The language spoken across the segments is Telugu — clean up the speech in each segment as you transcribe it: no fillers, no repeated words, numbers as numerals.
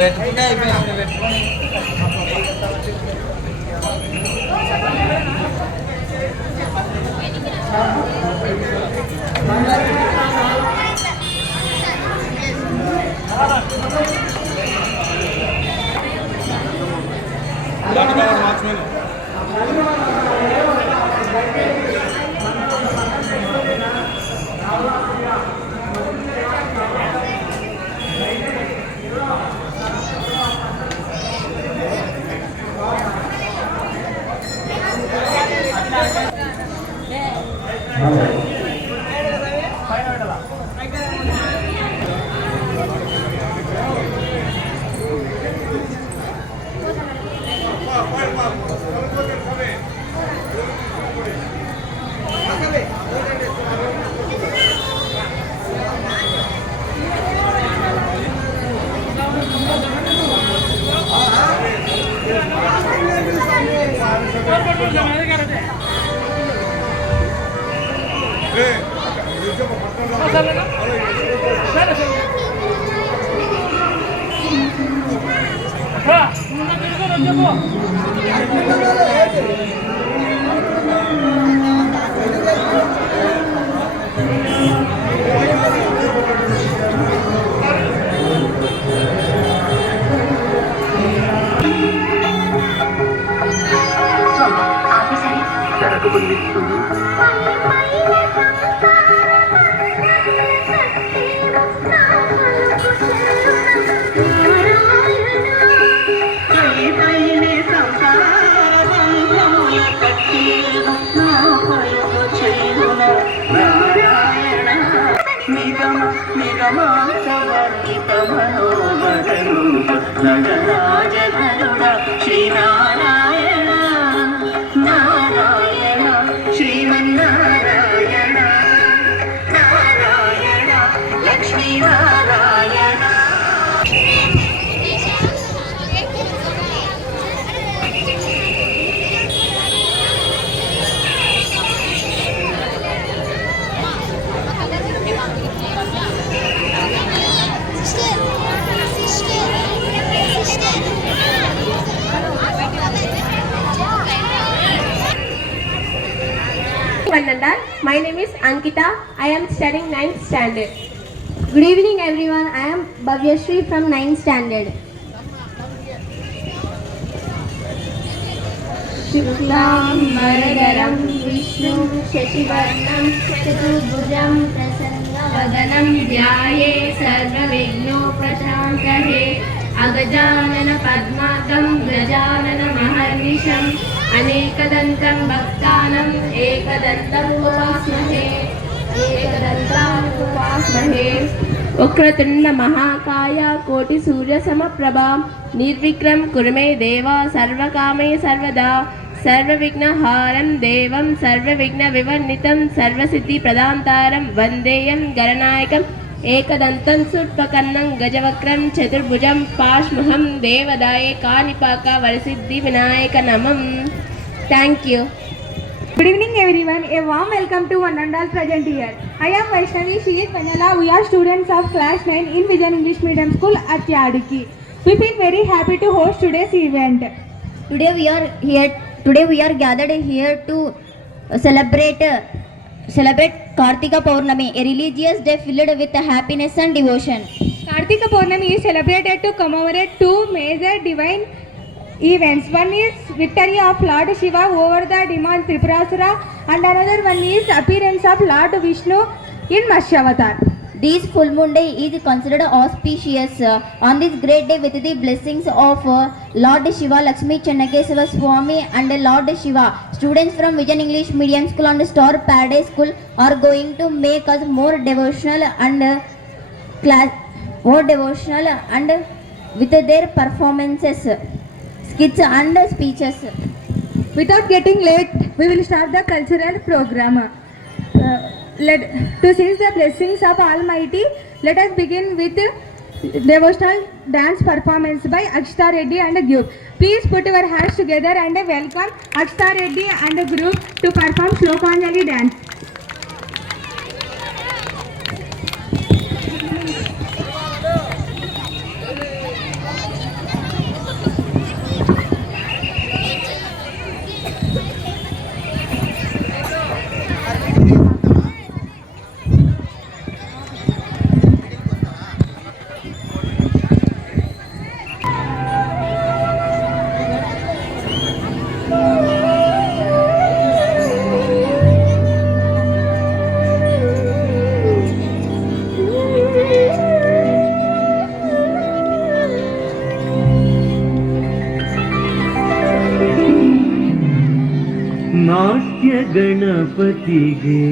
పెట్టుకుంటే అయిపోయింది పెట్టుకొని Sri Narayana Narayana Srimannarayana Narayana Lakshminarayana. My name is Ankita. I am studying 9th standard. Good evening everyone. I am Bhavyashree from 9th standard. Shuklam Varadaram Vishnu Shashivarnam Chaturbhujam Prasannavanam Dhyaye Sarvavignoprashantahe Agajanana Padmakam Gajanana Maharnisham అనేకదంతం భక్తానం ఏకదంతం ఉపాస్మహే ఏకదంతం ఉపాస్మహే. Vakratunda మహాకాయ కోటి సూర్య సమప్రభ నిర్విక్రమ్ కురుమే దేవ సర్వకామే సర్వదా సర్వవిఘ్నహారం దేవం సర్వవిఘ్న వివర్ణితం సర్వసిద్ధి ప్రదాంతారం వందేయం గణనాయకం ఏకదంతం సుట్పకర్ణం గజవక్రం చతుర్భుజం పాష్మహం దేవదాయే కానిపాక వరసిద్ధి వినాయక నమం. Thank you. Good evening everyone. A warm welcome to one and all present here. I am Vaishnavi. She is Vanilla. We are students of class 9 in Vision English Medium School at Yadiki. We feel very happy to host today's event. Today we are gathered here to celebrate Kartika Purnami, a religious day filled with happiness and devotion. Kartika Purnami is celebrated to commemorate two major divine events. One is victory of Lord Shiva over the demon Tripurasura, and another one is appearance of Lord Vishnu in Matshyavatar. This full moon day is considered auspicious. On this great day, with the blessings of Lord Shiva, Lakshmi Chennakesava Swami and Lord Shiva, students from Vision English Medium School and Star Paradise School are going to make us more devotional and with their performances, skits and speeches. Without getting late, we will start the cultural program. To seize the blessings of Almighty, let us begin with devotional dance performance by Akshita Reddy and group. Please put your hands together and welcome Akshita Reddy and group to perform Shlokanjali dance. नाट्य गणपतिगे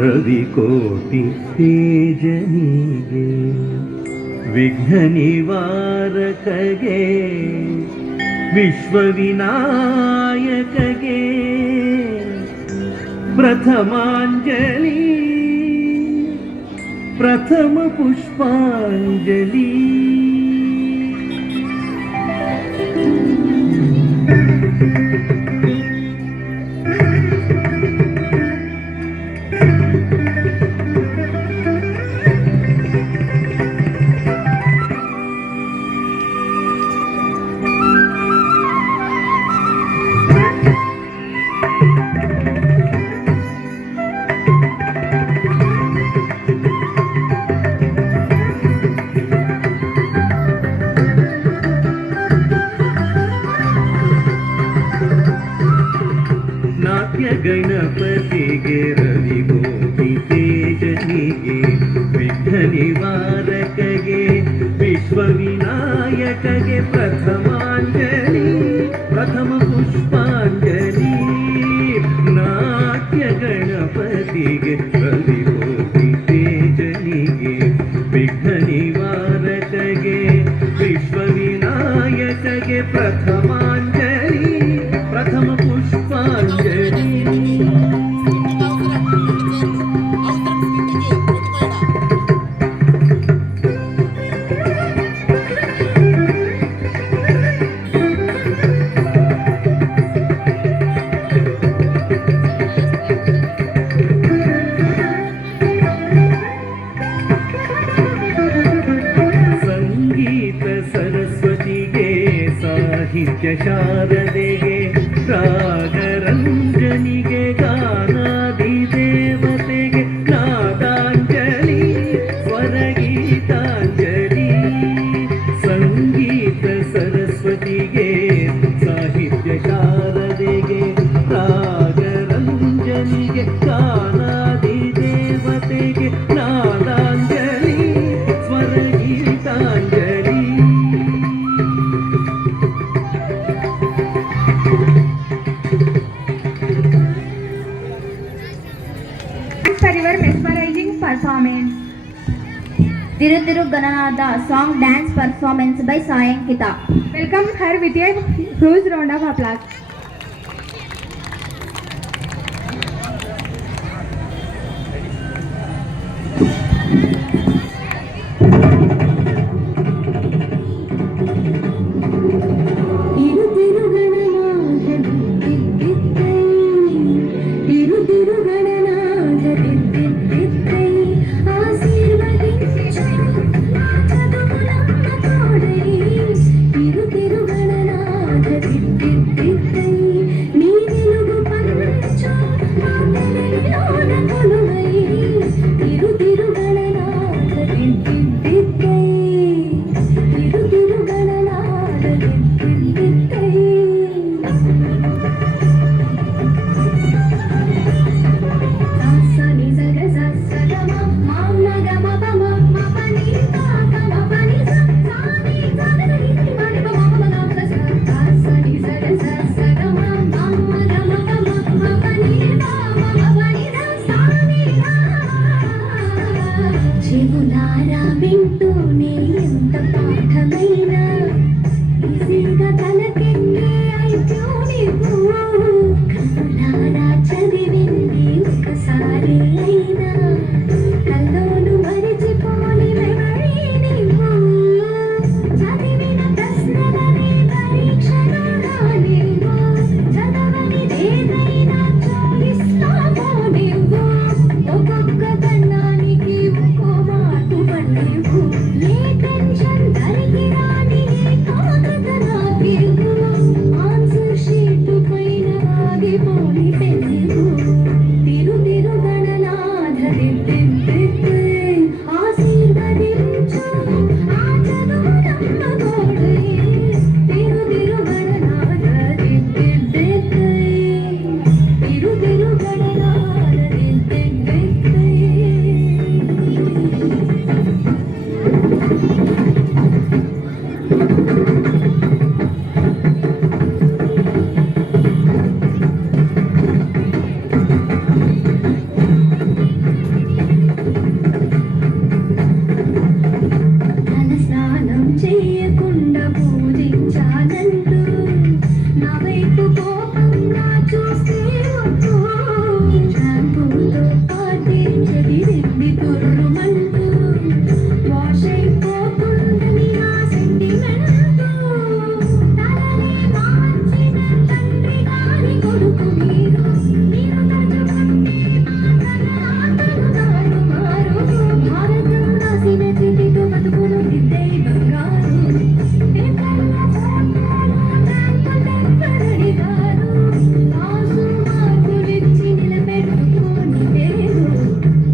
रविकोटि तेजनिगे विघ्न निवारकगे विश्वविनायकगे प्रथमांजलि प्रथम पुष्पांजलि गणपतिगे रविकोटि तेजनिगे विघ्न निवारकगे विश्वविनायकगे प्रथमांजलि प्रथम पुष्पांजलि नाट्य गणपतिगे रविकोटि तेजनिगे विघ्न निवारकगे विश्वविनायकगे प्रथमांजलि प्रथम पुष्पांजलि संगीत सरस्वतिगे साहित्य शारदेगे रागरंजनिगे गानाधिदेवतेगे नादांजलि स्वरगीतांजलि संगीत सरस्वतिगे साहित्य शारदेगे रागरंजनिगे गानाधिदेवतेगे नादांजलि स्वरगीतांजलि For your mesmerizing performance. Tiru Tiru Gananada song dance performance by Sayankita. Welcome her with a huge round of applause. Tiru ధారా వింటూనే ఎంత పాఠమైనా ఈజీగా తలకెక్కే ఐక్యూ నీవు కనులారా చదివింది ఒకసారి అయినా కల్లోను మరిచిపోని మెమరీ నీవు చదివిన ప్రశ్నలనే పరీక్షలో రానివ్వు చదవనిదేదైనా చాయిస్లాగో నీవు ఒక్కొక్క కన్నానికి ఒక్కో మార్పు పడివు ఏ టెన్షన్ దరికి రాని ఏకాగ్రత నాకివ్వు ఆన్సర్ షీట్ పైన ఆగిపోని పెన్నివ్వు తిరు తిరు గణనాథ దిద్దిద్దిద్ది ఆశీర్వదించు ఆ చదువు నమ్మగోడే తిరు తిరు గణనాథ దిద్దిద్దిద్ది తిరు తిరు గణనాథ దిద్దిద్దిద్ది తల స్నానం చేయకుండా పూజించాలంటూ నా వైపు కోపంగా చూస్తే వద్దు షాంపూతో పాటే చెడిరెడ్డి తుర్రుమంటూ వాష్ అయిపోకుండాని ఆ సెంటిమెంటు తలనే మార్చిన తండ్రి గారి కొడుకు మీరు తలుచుకుంటే మాటలు తారుమారు భారతం రాసిన చిటితో బతుకును దిద్దే బంగారు పేపర్ల ఫోటోలు ర్యాంకులెవ్వరిని కాదు పాసు మార్కులిచ్చి నిలబెట్టుకోని పేరు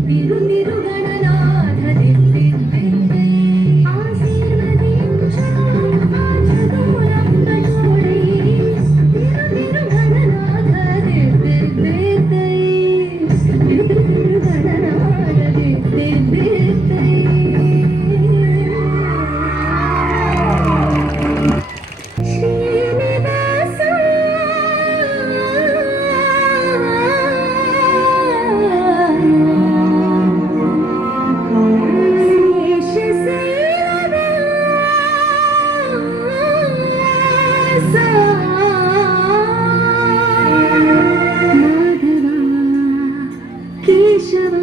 తిరు తిరు గణనాథ దిద్దిద్దిద్ది ఆశీర్వదించు ఆ చదువులంత జోడై తిరు తిరు గణనాథ దిద్దిద్దిద్ది తిరు తిరు గణనాథ దిద్దిద్దిద్ది శ్రీనివాస మాధవ కేశవ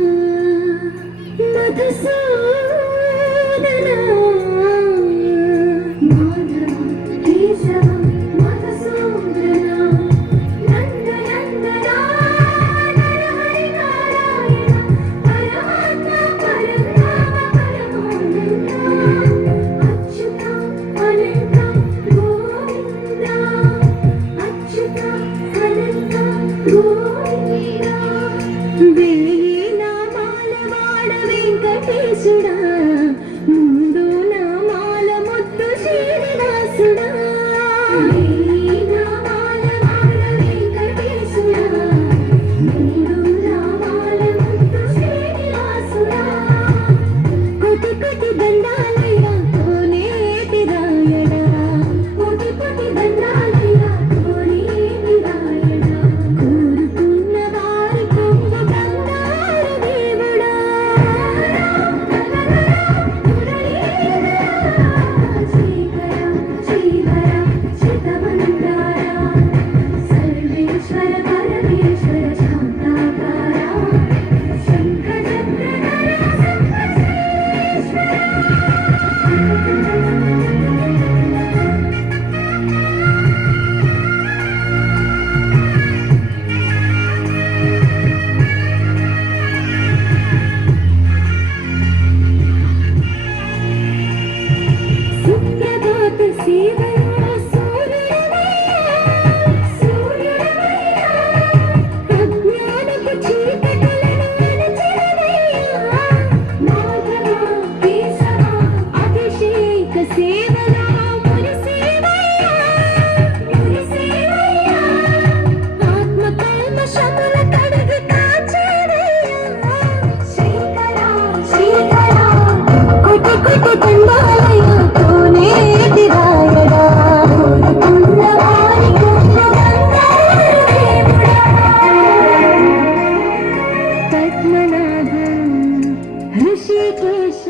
మధుసూదన మాధవ కేశవ మధుసూదన నందనందన నరహరి నారాయణ పరమాత్మ పరబ్రహ్మ పరమానంద అచ్యుత అనంత గోవింద అచ్యుత అనంత గోవింద వేయి నామాల వాడ వెంకటేశుడా మూడు నామాల ముద్దు శ్రీనివాసుడా వేయి నామాల వాడ వెంకటేశుడా మూడు నామాల ముద్దు శ్రీనివాసుడా కోటి కోటి దండాలయ్యా కోనేటి రాయడా కోటి కోటి దండాలయ్యా కోనేటి రాయడా కోరుకున్న వారి కొంగు బంగారు దేవుడా శ్రీకర శ్రీధర శతమంతార సర్వేశ్వర పరమేశ్వర శాంతాకార శంఖచక్రధర సుప్రభాత సేవయా సూర్యుడవయ్యా సూర్యుడవయ్యా అజ్ఞానపు చీకటులను అణచినవయ్యా మాధవ కేశవ అభిషేక సేవలో మురిసేవయ్యా మురిసేవయ్యా ఆత్మ కల్మషముల కడిగి కాచేవయ్యా శ్రీకర శ్రీకర కోటి కోటి దండాలయ్యా కోనేటి రాయడా కోరుకున్న వారి కొంగు బంగారు దేవుడా Padmanabha Hrishikesha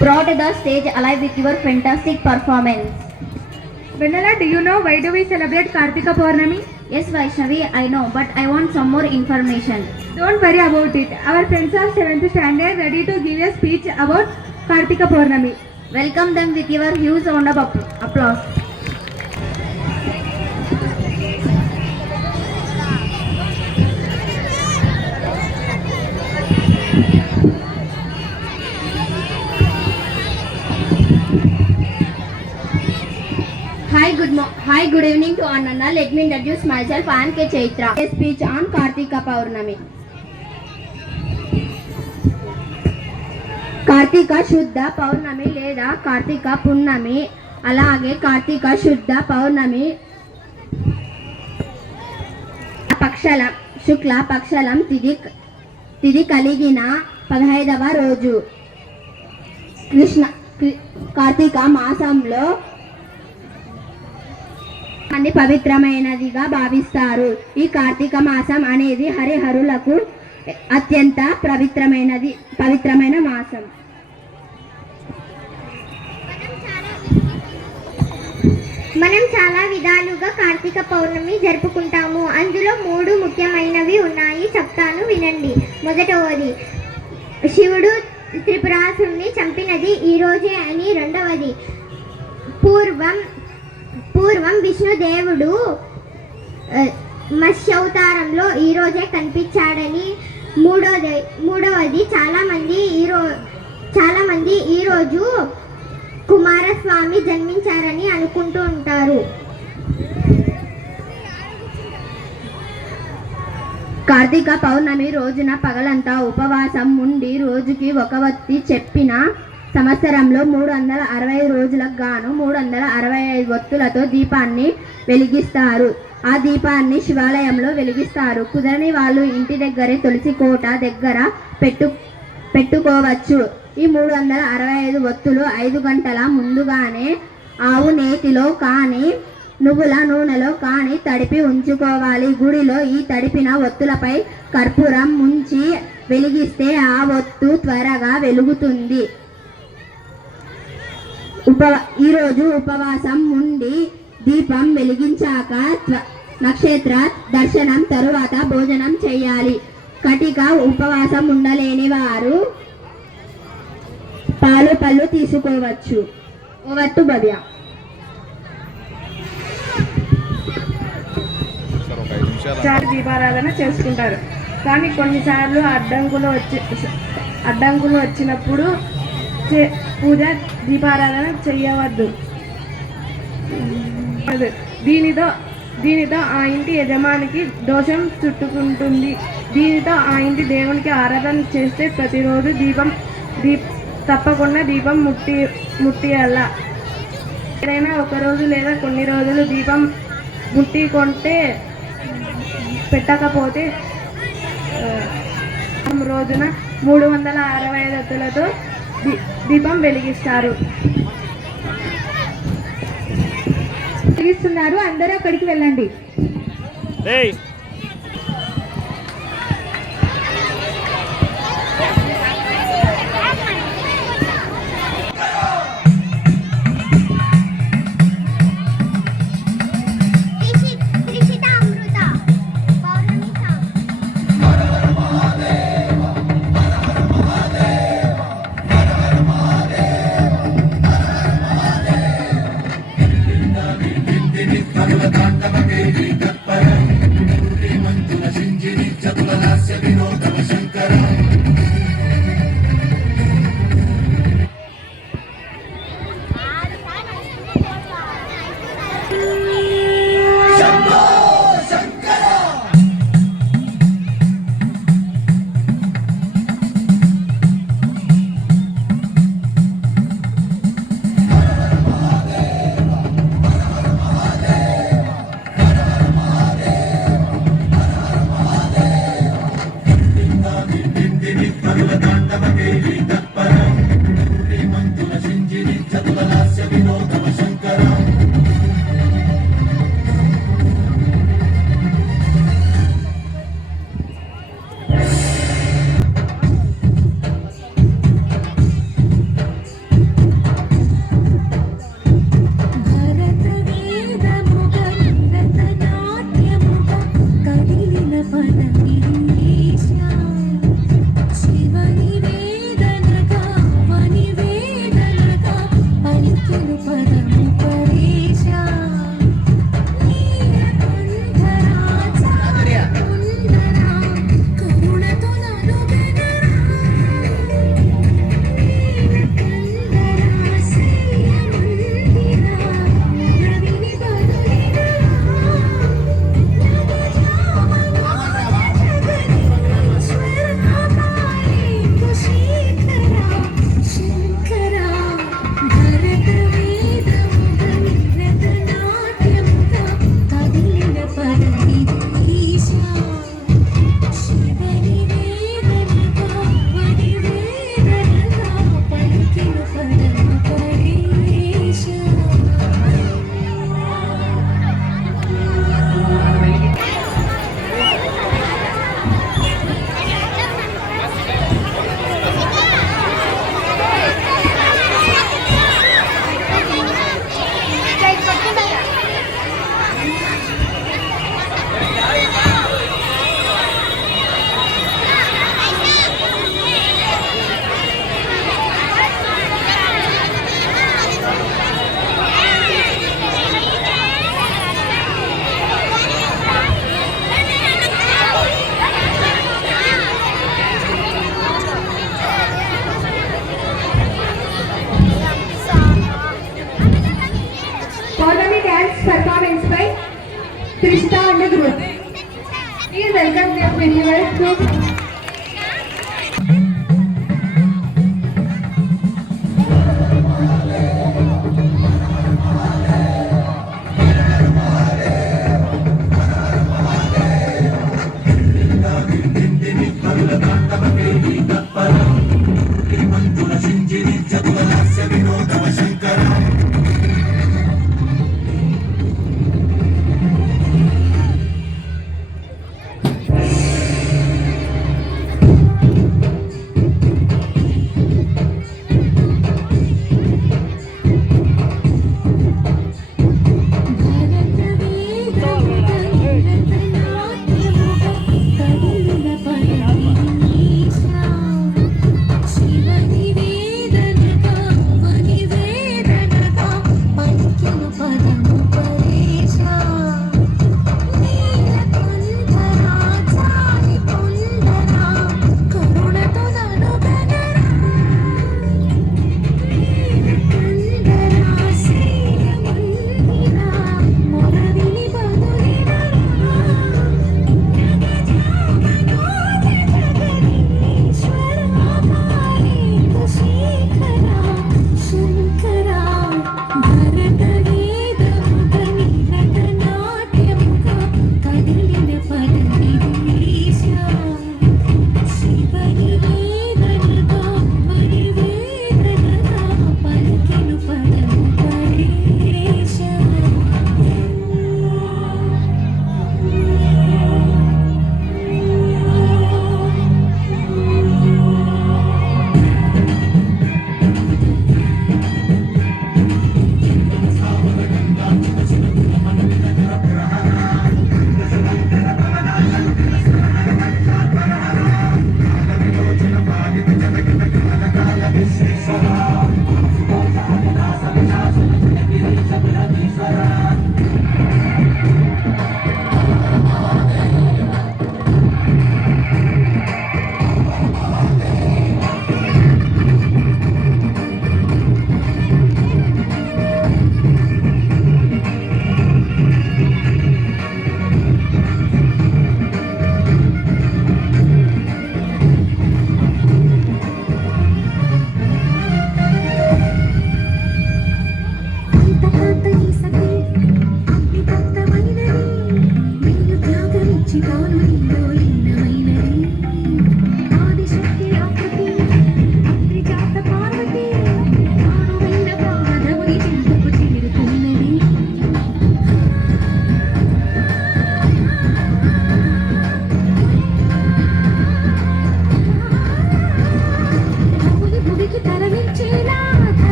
brought the stage alive with your fantastic performance. Vanilla, do you know why do we celebrate Kartika Purnami? Yes, Vaishnavi, I know, but I want some more information. Don't worry about it. Our friends of 7th standard ready to give a speech about Kartika Purnami. Welcome them with your huge round of applause. Hi, good evening to Ananda. Let me introduce myself. I am K. Chaitra. A speech on Kartika Purnami. Karthika శుద్ధ పౌర్ణమి లేదా కార్తీక పున్నమి, అలాగే కార్తీక శుద్ధ పౌర్ణమి శుక్ల పక్షలం తిథి కలిగిన 15వ రోజు కార్తీక మాసంలో అన్ని పవిత్రమైనదిగా భావిస్తారు. ఈ కార్తీక మాసం అనేది హరిహరులకు అత్యంత పవిత్రమైన మాసం. మనం చాలా విధాలుగా కార్తీక పౌర్ణమి జరుపుకుంటాము. అందులో 3 ముఖ్యమైనవి ఉన్నాయి, చెప్తాను వినండి. మొదటవది శివుడు త్రిపురాసురుని చంపినది ఈ రోజే అని. రెండవది పూర్వం విష్ణుదేవుడు మత్స్యావతారంలో ఈ రోజే కనిపించాడని. మూడవది చాలా మంది ఈ రోజు కుమారస్వామి జన్మించారని అనుకుంటూ ఉంటారు. కార్తీక పౌర్ణమి రోజున పగలంతా ఉపవాసం ఉండి రోజుకి ఒక వత్తి చెప్పిన సంవత్సరంలో 360 రోజులకు గాను 365 వత్తులతో దీపాన్ని వెలిగిస్తారు. ఆ దీపాన్ని శివాలయంలో వెలిగిస్తారు. కుదరని వాళ్ళు ఇంటి దగ్గరే తులసి కోట దగ్గర పెట్టుకోవచ్చు. ఈ 365 వత్తులు 5 గంటల ముందుగానే ఆవు నేతిలో కానీ నువ్వుల నూనెలో కానీ తడిపి ఉంచుకోవాలి. గుడిలో ఈ తడిపిన ఒత్తులపై కర్పూరం ముంచి వెలిగిస్తే ఆ ఒత్తు త్వరగా వెలుగుతుంది. ఈరోజు ఉపవాసం ఉండి దీపం వెలిగించాక నక్షత్ర దర్శనం తరువాత భోజనం చేయాలి. కటిక ఉపవాసం ఉండలేని వారు పళ్ళు తీసుకోవచ్చు. ఓవర్ టు భవ్య. దీపారాధన చేసుకుంటారు, కానీ కొన్నిసార్లు అడ్డంకులు వచ్చినప్పుడు పూజ దీపారాధన చేయవద్దు. దీనితో ఆ ఇంటి యజమానికి దోషం చుట్టుకుంటుంది. దీనితో ఆ ఇంటి దేవునికి ఆరాధన చేస్తే ప్రతిరోజు తప్పకుండా దీపం ముట్టియాల. ఏదైనా ఒకరోజు లేదా కొన్ని రోజులు దీపం ముట్టికొంటే పెట్టకపోతే రోజున 365 ఒత్తులతో దీపం వెలిగిస్తారు. అందరూ అక్కడికి వెళ్ళండి. Trishita and the group. Please welcome them with your group.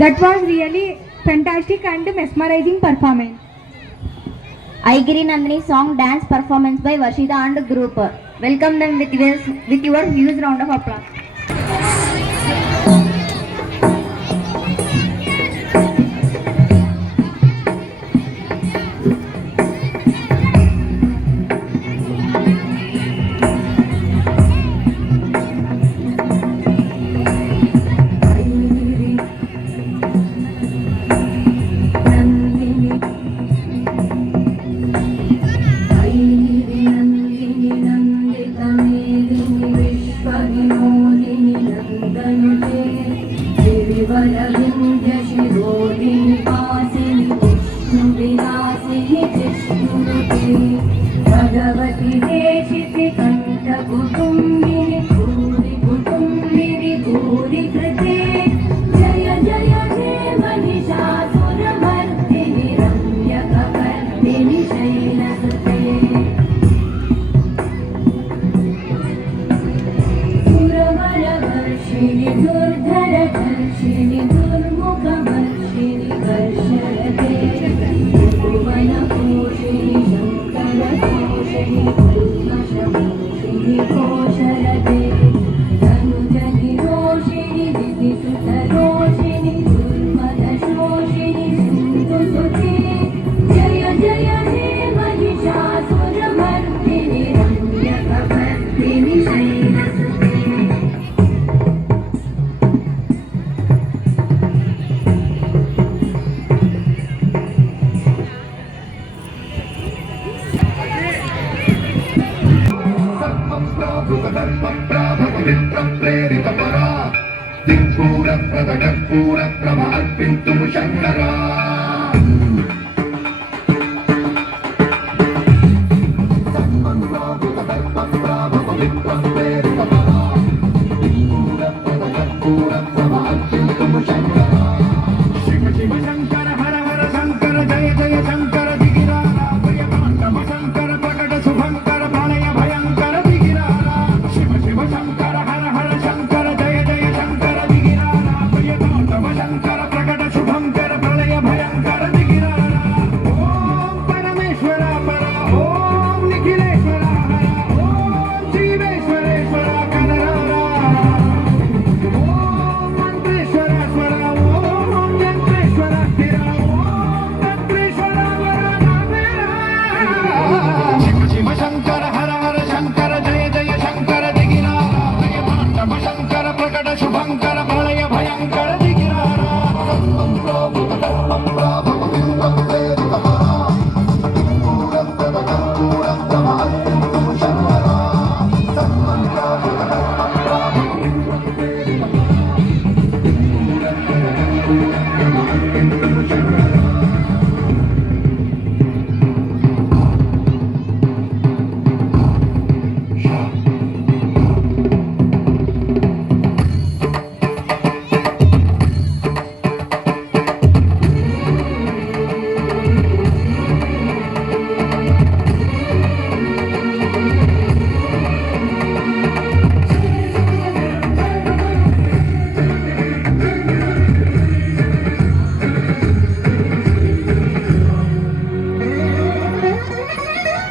That was really fantastic and mesmerizing performance. Aigiri Nandini song dance performance by Varshita and group. Welcome them with your huge round of applause. Vivi शिवरविन्द्यशिरोधिनि वासिनि विष्णुविलासिनि विष्णुनुते भगवति देशिति कण्ठकुटुम्बिनि भूरि कुटुम्बिनि भूरि कृते जय जय हे महिषासुरमर्दिनि रम्यकपर्दिनि शैलसुते सुरवरवर्षिणि दुर्धरधर्षिणि दुर्मुखवर्षिणि वर्षरते भुवनपोषिणि शङ्करतोषिणि कल्मषमोषिणि कोशरते धनुजनिरोषिणि दितिसुतरोषिणि दुर्मदशोषिणि सिन्धुसुते जय जय हे महिषासुरमर्दिनि रम्यकपर्दिनि शैलसुते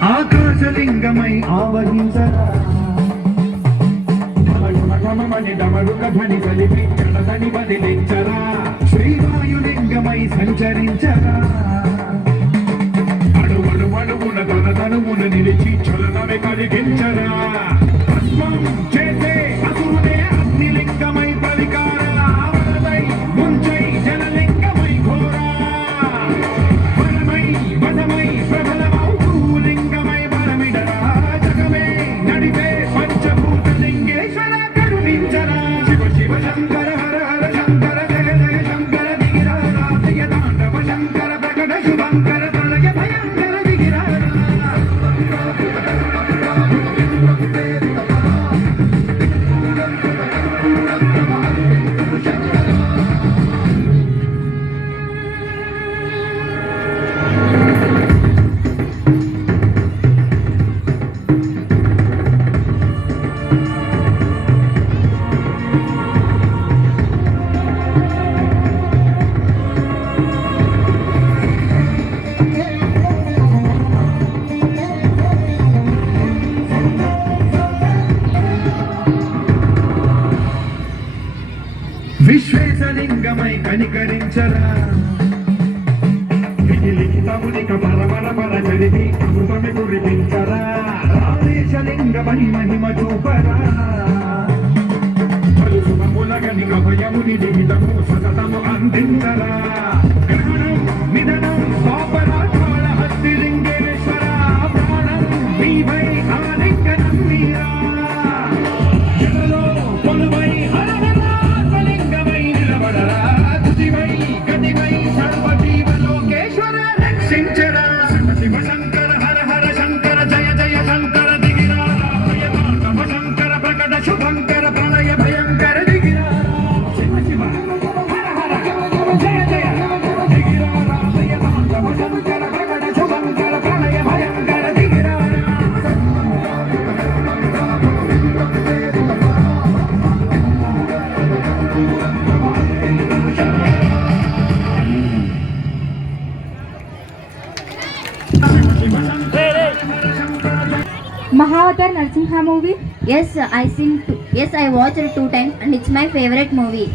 ఆకాశలింగమై ఆవహించరా మని డమరుక ధ్వని కలిపి జడదని బదిలించరా శ్రీవాయులింగమై సంచరించరా అడుగున తనమున నిలిచి చలనమే కలిగించరా భస్మం చేసే అసురుడే అగ్నిలింగమై పలికారా వరదై ముంచై జలలింగమై ఘోరా వరమై వదమై ప్రబలమౌ భూలింగమై వరమిడరా జగమే నడిపే పంచభూతలింగేశ్వర కరుణించరా శివ శివ శంకర హర హర శంకర జయ జయ శంకర దిగిరారా జయ తాండవ శంకర ప్రకట శుభంకర ప్రళయ భయంకర దిగిరారా విశ్వేశలింగమై కనికరించరా విధిలిఖితమునిక పరమర పర చరితి అమృతమి కురిపించరా రామేశలింగమై మహిమ చూపరా పలుసుమములగనిక భయముని విహితము సతతము అందించరా గ్రహణం నిధనం పాపరా కాళహస్తిలింగేశ్వర ప్రాణం నీవై ఆలింగనం మీరా జగలో కొలువై హర హర లింగమై నిలబడరా శివ హర హర జయ జయ దిగిరా రామయ్య తాండవ శంకర ప్రకట శుభంకర ప్రళయ భయంకర దిగిరా Mahavatar Narsimha movie. Yes, I watched it 2 times and it's my favorite movie.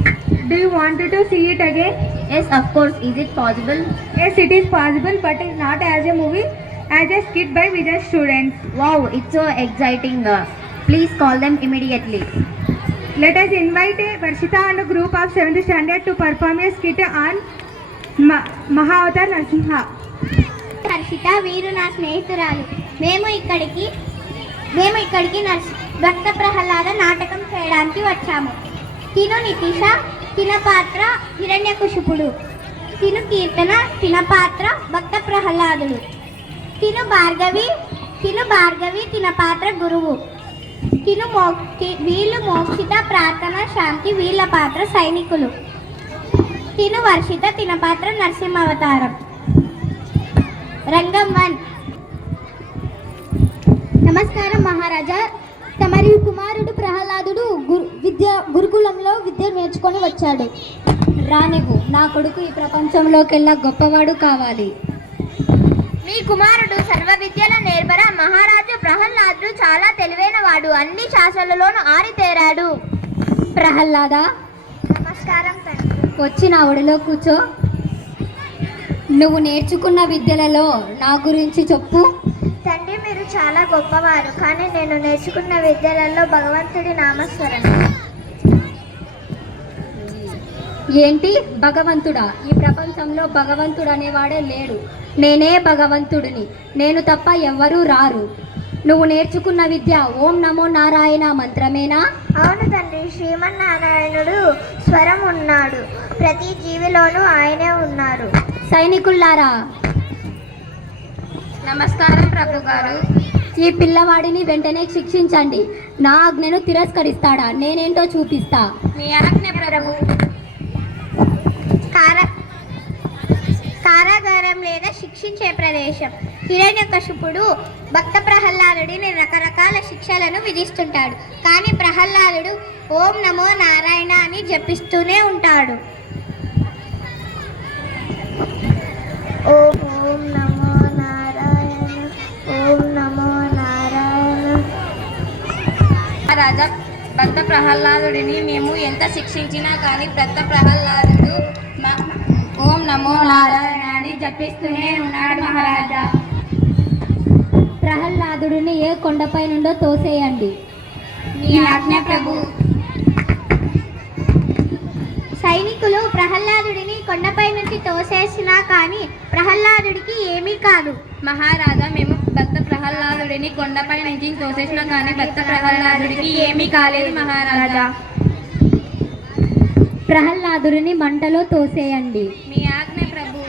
Do you want to see it again? Yes, of course. Is it possible? Yes, it is possible, but it's not as a movie, as a skit by Vijay students. Wow, it's so exciting. Please call them immediately. Let us invite Varshita and a group of 7th standard to perform a skit on Mahavatar Narsimha. Harshita వీరు నా స్నేహితురాలు. మేము ఇక్కడికి భక్త ప్రహ్లాద నాటకం చేయడానికి వచ్చాము. తిను నితీష, తిన పాత్ర హిరణ్యకుశిపుడు. తిను కీర్తన, తిన పాత్ర భక్త ప్రహ్లాదుడు. తిను భార్గవి, తిన పాత్ర గురువు. వీళ్ళు మోక్షిత, ప్రార్థన, శాంతి వీళ్ళ పాత్ర సైనికులు. తిను వర్షిత, తిన పాత్ర నరసింహావతారం. రంగం 1. నమస్కారం మహారాజా. తమరి కుమారుడు ప్రహ్లాదుడు గురుకులంలో విద్య నేర్చుకొని వచ్చాడు. రానివ్వు, నా కొడుకు ఈ ప్రపంచంలోకెల్లా గొప్పవాడు కావాలి. మీ కుమారుడు సర్వ విద్యల నేర్పర. మహారాజు ప్రహ్లాదుడు చాలా తెలివైన వాడు. అన్ని శాస్త్రాలలోనూ ఆరితేరాడు. ప్రహ్లాద, నమస్కారం తండ్రి. వచ్చి నా ఒడిలో కూర్చో. నువ్వు నేర్చుకున్న విద్యలలో నా గురించి చెప్పు. తండ్రి, మీరు చాలా గొప్పవారు, కానీ నేను నేర్చుకున్న విద్యలలో భగవంతుడి నామస్మరణ. ఏంటి భగవంతుడా? ఈ ప్రపంచంలో భగవంతుడు అనేవాడే లేడు. నేనే భగవంతుడిని. నేను తప్ప ఎవ్వరూ రారు. నువ్వు నేర్చుకున్న విద్య ఓం నమో నారాయణ మంత్రమేనా? అవును తండ్రి. శ్రీమన్నారాయణుడు స్వరం ఉన్నాడు. ప్రతి జీవిలోనూ ఆయనే ఉన్నారు. సైనికుల్లారా, నమస్కారం ప్రభు గారు. ఈ పిల్లవాడిని వెంటనే శిక్షించండి. నా ఆజ్ఞను తిరస్కరిస్తాడా? నేనేంటో చూపిస్తా. మీ ఆజ్ఞ ప్రభు. కారాగారం లేదా శిక్షించే ప్రదేశం. హిరణ్యకశిపుడు భక్త ప్రహ్లాదుడిని రకరకాల శిక్షలను విధిస్తుంటాడు. కానీ ప్రహ్లాదుడు ఓం నమో నారాయణ అని జపిస్తూనే ఉంటాడు. ఓం నమో నారాయణ, ఓం నమో నారాయణ. రాజా, భక్త ప్రహ్లాదుడిని మేము ఎంత శిక్షించినా కానీ భక్త ప్రహ్లాదుడు ఓం నమో నారాయణ అని జపిస్తూనే ఉన్నాడు మహారాజా. ప్రహ్లాదుడిని ఏ కొండపై నుండో తోసేయండి. మీ ఆజ్ఞ ప్రభు. సైనికులు ప్రహ్లాదుడిని కొండపై నుంచి తోసేసినా కానీ ప్రహ్లాదుడికి ఏమీ కాదు. మహారాజా, మేము భక్త ప్రహ్లాదుడిని కొండపై నుంచి తోసేసినా కానీ భక్త ప్రహ్లాదుడికి ఏమీ కాలేదు మహారాజా. ప్రహ్లాదుడిని మంటలో తోసేయండి. మీ ఆజ్ఞ ప్రభు.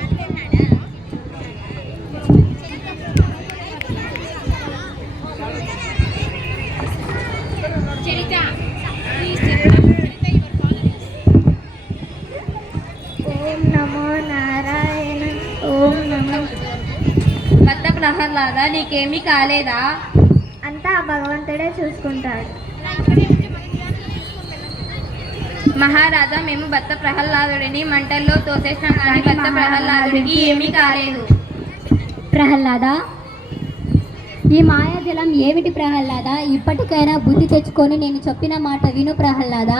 ఓం నమో నారాయణ, ఓం నమో. భక్త ప్రహ్లాద, నీకేమీ కాలేదా? అంతా భగవంతుడే చూసుకుంటాడు. మహారాజా, మేము భక్త ప్రహ్లాదుడిని మంటల్లో తోసేసినా కానీ భక్త ప్రహ్లాదుడికి ఏమీ కాలేదు. ప్రహ్లాద, ఈ మాయాజలం ఏమిటి ప్రహ్లాద? ఇప్పటికైనా బుద్ధి తెచ్చుకొని నేను చెప్పిన మాట విను ప్రహ్లాద.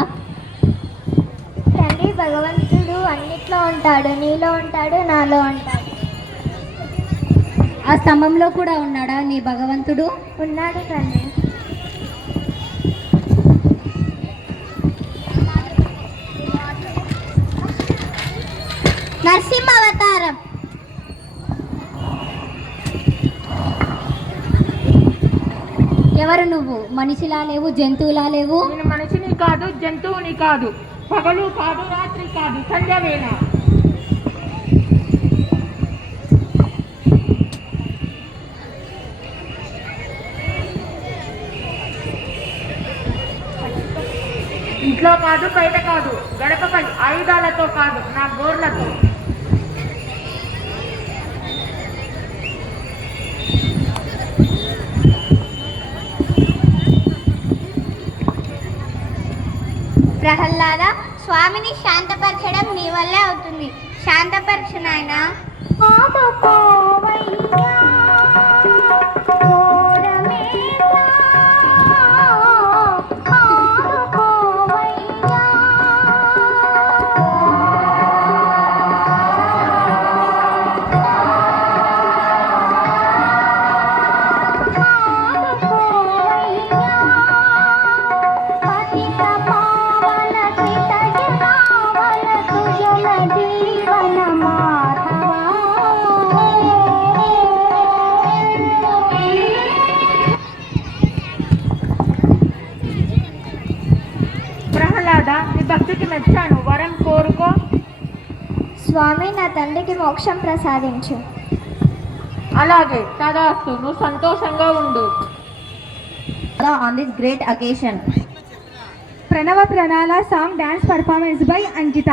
తండ్రి, భగవంతుడు అన్నిట్లో ఉంటాడు. నీలో ఉంటాడు, నాలో ఉంటాడు. ఆ స్తంభంలో కూడా ఉన్నాడా నీ భగవంతుడు? ఉన్నాడు తండ్రి. నరసింహ అవతారం. ఎవరు నువ్వు? మనిషిలా లేవు, జంతువులా లేవు. నేను మనిషిని కాదు, జంతువుని కాదు, పగలు కాదు, రాత్రి కాదు, సంధ్య వేళ. ఇంట్లో కాదు, కాదు బయట కాదు, గడపపై ఆయుధాలతో కాదు, నా గోర్లతో. ప్రహ్లాద, స్వామిని శాంతపరచడం నీ వల్లే అవుతుంది. శాంతపరచు నాయనా. ప్రహ్లాద, నీ భక్తికి మెచ్చాను, వరం కోరుకో. స్వామి, నా తండ్రికి మోక్షం ప్రసాదించు. అలాగే, తదాస్తు, నువ్వు సంతోషంగా ఉండు. On this great occasion, ప్రణవ ప్రణాళ song dance performance by Ankita.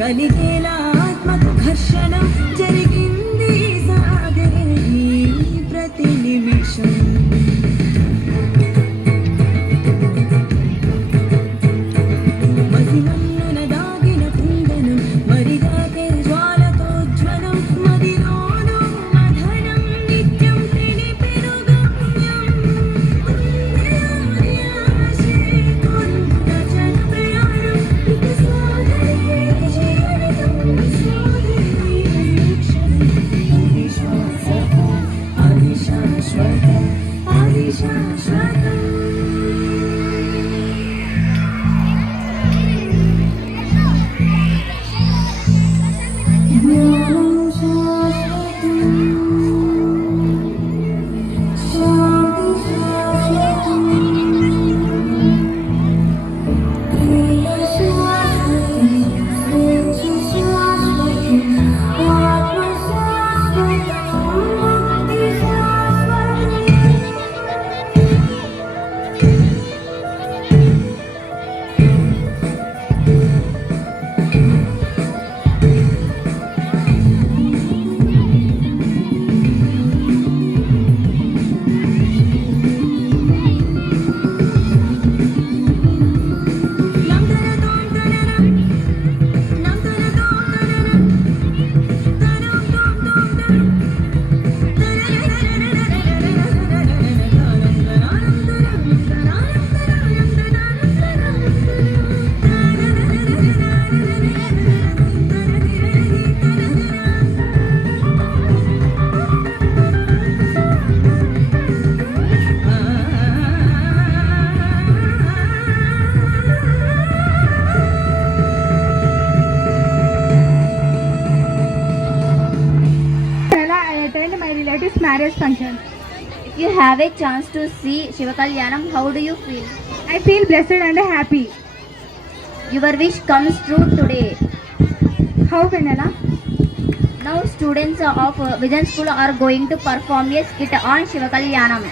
కలిగేలా ఆత్మకు ఘర్షణం జరిగింది సాగే ప్రతి నిమిషం మదిమన్నున దాగిన కుందనం మరిగాకే జ్వాలతో జ్వలం మదిలోను మధనం నిత్యం తెలిపెను గమ్యం ఆశే కొంత జన ప్రయాణం ఇక సాగయ్యే జీవితం సాగయ్యే ఆది శాశ్వతం various functions. If you have a chance to see Shiva Kalyanam, how do you feel? I feel blessed and happy. Your wish comes true today. How, Penela? Now students of Vision School are going to perform a skit on Shiva Kalyanam.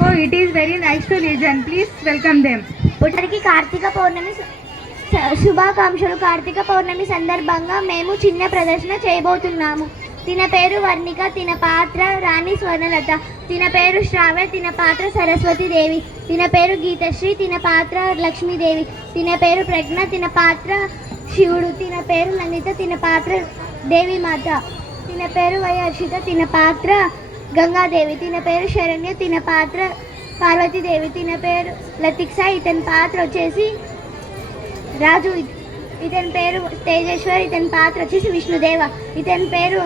Oh, it is very nice to listen. Please welcome them. పుట్టరికి Karthika పౌర్ణమి శుభాకాంక్షలు. కార్తీక పౌర్ణమి సందర్భంగా మేము చిన్న ప్రదర్శన చేయబోతున్నాము. తిన పేరు వర్ణిక, తిన పాత్ర రాణి స్వర్ణలత, తిన పేరు శ్రావ్య, తిన పాత్ర సరస్వతి దేవి, తిన పేరు గీతశ్రీ, తిన పాత్ర లక్ష్మీదేవి, తిన పేరు ప్రజ్ఞ, తిన పాత్ర శివుడు, తిన పేరు లలిత, తిన పాత్ర దేవిమాత, తిన పేరు వైహర్షిత, తిన పాత్ర గంగాదేవి, తిన పేరు శరణ్య, తిన పాత్ర పార్వతీదేవి, తిన పేరు లతిక్స, ఇతని పాత్ర వచ్చేసి రాజు, ఇతని పేరు తేజేశ్వర్, ఇతని పాత్ర వచ్చేసి విష్ణుదేవ, ఇతని పేరు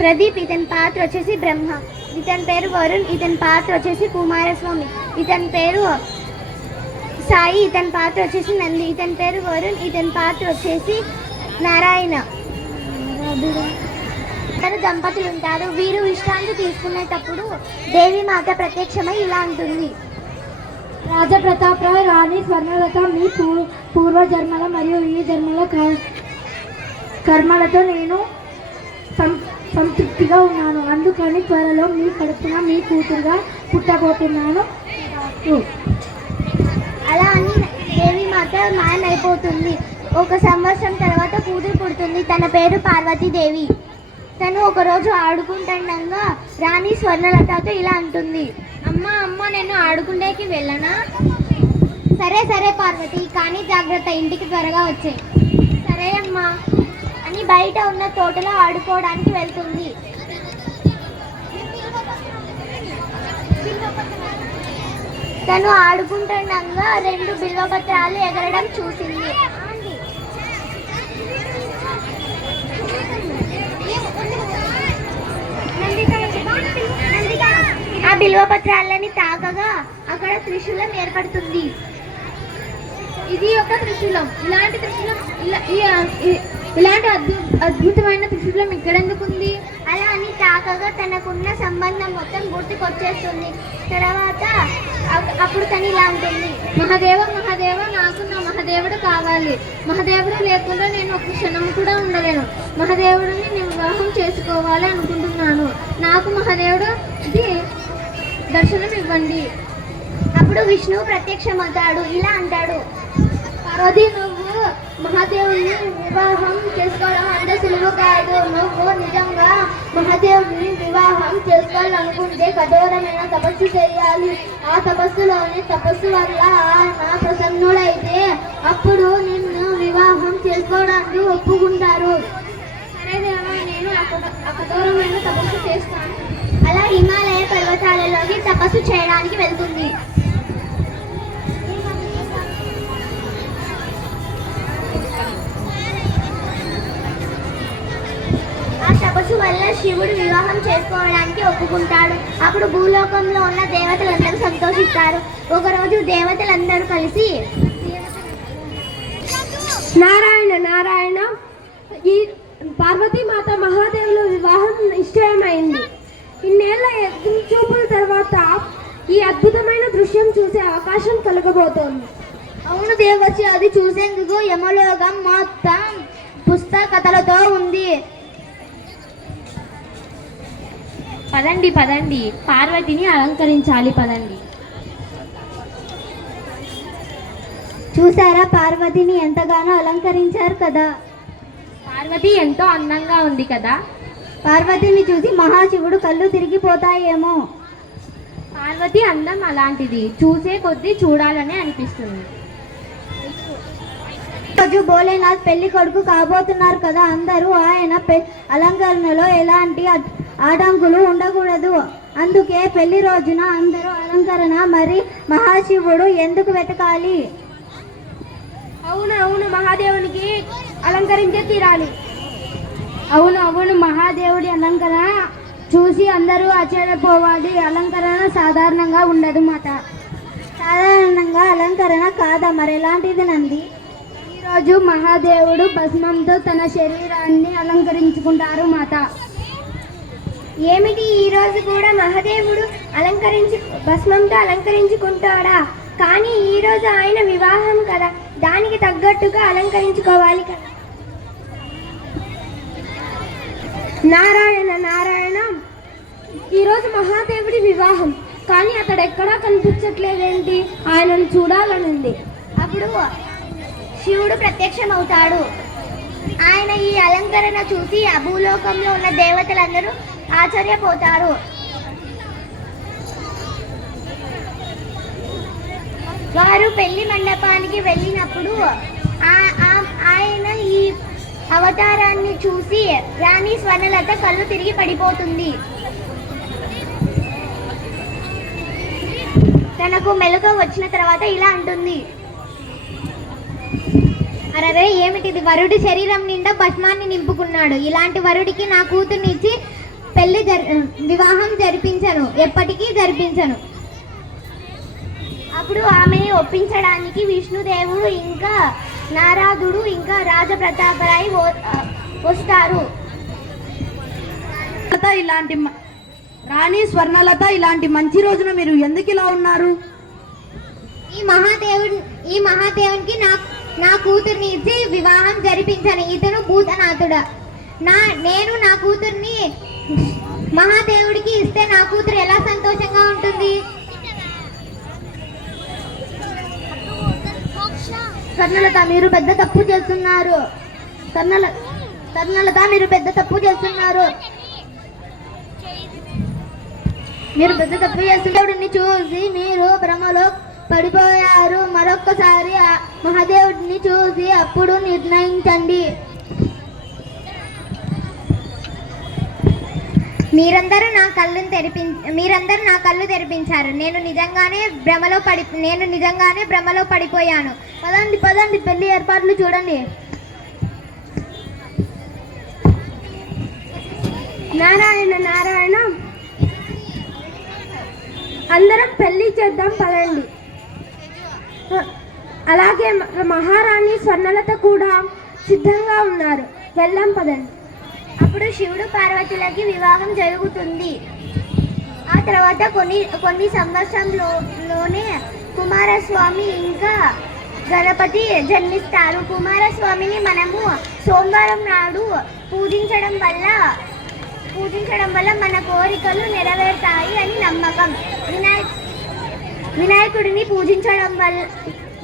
ప్రదీప్, ఇతని పాత్ర వచ్చేసి బ్రహ్మ, ఇతని పేరు వరుణ్, ఇతని పాత్ర వచ్చేసి కుమారస్వామి, ఇతని పేరు సాయి, ఇతని పాత్ర వచ్చేసి నంది, ఇతని పేరు వరుణ్, ఇతని పాత్ర వచ్చేసి నారాయణ. ఇద్దరు దంపతులు ఉంటారు. వీరు విశ్రాంతి తీసుకునేటప్పుడు దేవిమాత ప్రత్యక్షమై ఇలా అంటుంది: రాజప్రతాపరావు, రాణి స్వర్ణలత, మీ పూర్వజన్మల మరియు ఈ జన్మల కర్మలతో నేను సంతృప్తిగా ఉన్నాను. అందుకని త్వరలో మీ కడుపున మీ కూతురుగా పుట్టబోతున్నాను. అలా అని దేవిమాత మాయమైపోతుంది. 1 సంవత్సరం తర్వాత కూతురు పుడుతుంది. తన పేరు పార్వతీదేవి. తను ఒకరోజు ఆడుకుంటుండగా రాణి స్వర్ణలతతో ఇలా అంటుంది: అమ్మ అమ్మ, నేను ఆడుకుండేకి వెళ్ళనా? సరే సరే పార్వతి, కానీ జాగ్రత్త, ఇంటికి త్వరగా వచ్చాయి. సరే అమ్మా అని బయట ఉన్న తోటలో ఆడుకోవడానికి వెళ్తుంది. తను ఆడుకుంటుండగా 2 బిల్వపత్రాలు ఎగరడం చూసింది. ఆ బిల్వపత్రాలని తాకగా అక్కడ త్రిశూలం ఏర్పడుతుంది. ఇది ఒక త్రిశూలం. ఇలాంటి అద్భుతమైన త్రిశూలం ఇక్కడెందుకు ఉంది? అలా అని తాకగా తనకున్న సంబంధం మొత్తం గుర్తుకొచ్చేస్తుంది. తర్వాత అప్పుడు తను ఇలా ఉంటుంది: మహాదేవ మహాదేవ, నాకు నా మహాదేవుడు కావాలి. మహాదేవుడు లేకుండా నేను ఒక క్షణం కూడా ఉండలేను. మహాదేవుడిని నేను వివాహం చేసుకోవాలి అనుకుంటున్నాను. నాకు మహాదేవుడు దర్శనం ఇవ్వండి. అప్పుడు విష్ణువు ప్రత్యక్షమవుతాడు. ఇలా అంటాడు: పార్వతి, నువ్వు మహాదేవుడిని వివాహం చేసుకోవడం అంత సులువు కాదు. నువ్వు నిజంగా మహాదేవుడిని వివాహం చేసుకోవాలనుకుంటే కఠోరమైన తపస్సు చేయాలి. ఆ తపస్సు వల్ల ఆయన ప్రసన్నుడైతే అప్పుడు నిన్ను వివాహం చేసుకోవడానికి ఒప్పుకుంటారు. సరే దేవా, నేను ఆ కఠోరమైన తపస్సు చేస్తాను. అలా హిమాలయ పర్వతాలలోకి తపస్సు చేయడానికి వెళ్తుంది. ఆ తపస్సు వల్ల శివుడు వివాహం చేసుకోవడానికి ఒప్పుకుంటాడు. అప్పుడు భూలోకంలో ఉన్న దేవతలందరూ సంతోషిస్తారు. ఒకరోజు దేవతలందరూ కలిసి: నారాయణ నారాయణ, ఈ పార్వతీమాత మహాదేవులు వివాహం నిశ్చయమైంది. ఇన్నేళ్ల చూపుల తర్వాత ఈ అద్భుతమైన దృశ్యం చూసే అవకాశం కలగబోతోంది. అవును దేవసి, అది చూసేందుకు యమలోకం మొత్తం పుస్తకథలతో ఉంది. పదండి పదండి, పార్వతిని అలంకరించాలి. పదండి. చూసారా, పార్వతిని ఎంతగానో అలంకరించారు కదా. పార్వతి ఎంతో అందంగా ఉంది కదా. పార్వతిని చూసి మహాశివుడు కళ్ళు తిరిగిపోతాయేమో. పార్వతి అందం అలాంటిది, చూసే కొద్దీ చూడాలని అనిపిస్తుంది. రోజు భోలేనాథ్ పెళ్లి కొడుకు కాబోతున్నారు కదా. అందరూ ఆయన అలంకరణలో ఎలాంటి ఆటంకులు ఉండకూడదు. అందుకే పెళ్లి రోజున అందరూ అలంకరణ. మరి మహాశివుడు ఎందుకు వెతకాలి? అవును, మహాదేవునికి అలంకరించే తీరాలి. అవును, మహాదేవుడి అలంకరణ చూసి అందరూ ఆశ్చర్యపోవాలి. అలంకరణ సాధారణంగా ఉండదు మాట. సాధారణంగా అలంకరణ కాదా, మరి ఎలాంటిది నంది? ఈరోజు మహాదేవుడు భస్మంతో తన శరీరాన్ని అలంకరించుకుంటారు మాత. ఏమిటి ఈ రోజు కూడా మహాదేవుడు భస్మంతో అలంకరించుకుంటాడా? కానీ ఈ రోజు ఆయన వివాహం కదా, దానికి తగ్గట్టుగా అలంకరించుకోవాలి కదా. నారాయణ నారాయణ, ఈరోజు మహాదేవుడి వివాహం, కానీ అతడు ఎక్కడా కనిపించట్లేదేంటి? ఆయనను చూడాలనుంది. అప్పుడు శివుడు ప్రత్యక్షమవుతాడు. ఆయన ఈ అలంకరణ చూసి ఆ భూలోకంలో ఉన్న దేవతలందరూ ఆశ్చర్యపోతారు. వారు పెళ్లి మండపానికి వెళ్ళినప్పుడు ఆయన ఈ అవతారాన్ని చూసి రాణి స్వర్ణలత కళ్ళు తిరిగి పడిపోతుంది. తనకు మెలకువ వచ్చిన తర్వాత ఇలా అంటుంది, అరే ఏమిటిది? వరుడి శరీరం నిండా భస్మాన్ని నింపుకున్నాడు. ఇలాంటి వరుడికి నా కూతుర్నిచ్చి వివాహం జరిపించను, ఎప్పటికీ జరిపించను. అప్పుడు ఆమెని ఒప్పించడానికి విష్ణుదేవుడు ఇంకా నారదుడు ఇంకా రాజప్రతాపరాయి వస్తారు. ఇలాంటి రాణి స్వర్ణలత, ఇలాంటి మంచి రోజున మీరు ఎందుకు ఇలా ఉన్నారు? ఈ మహాదేవునికి నా కూతుర్ని ఇచ్చి వివాహం జరిపించను. ఇతను భూతనాథుడు. నేను నా కూతుర్ని మహాదేవుడికి ఇస్తే నా కూతురు ఎలా సంతోషంగా ఉంటుంది? స్వర్ణలత, మీరు పెద్ద తప్పు చేస్తున్నారు. స్వర్ణలత, మీరు పెద్ద తప్పు చేస్తున్నారు. దేవుడిని చూసి మీరు భ్రమలో పడిపోయారు. మరొక్కసారి మహాదేవుడిని చూసి అప్పుడు నిర్ణయించండి. మీరందరూ నా కళ్ళు తెరిపించారు. నేను నిజంగానే భ్రమలో పడిపోయాను. పదండి పెళ్లి ఏర్పాట్లు చూడండి. నారాయణ నారాయణ, అందరం పెళ్లి చేద్దాం పదండి. అలాగే మహారాణి స్వర్ణలత కూడా సిద్ధంగా ఉన్నారు, వెళ్దాం పదండి. అప్పుడు శివుడు పార్వతులకి వివాహం జరుగుతుంది. ఆ తర్వాత కొన్ని సంవత్సరంలోనే కుమారస్వామి ఇంకా గణపతి జన్మిస్తారు. కుమారస్వామిని మనము సోమవారం నాడు పూజించడం వల్ల మన కోరికలు నెరవేరుతాయి అని నమ్మకం.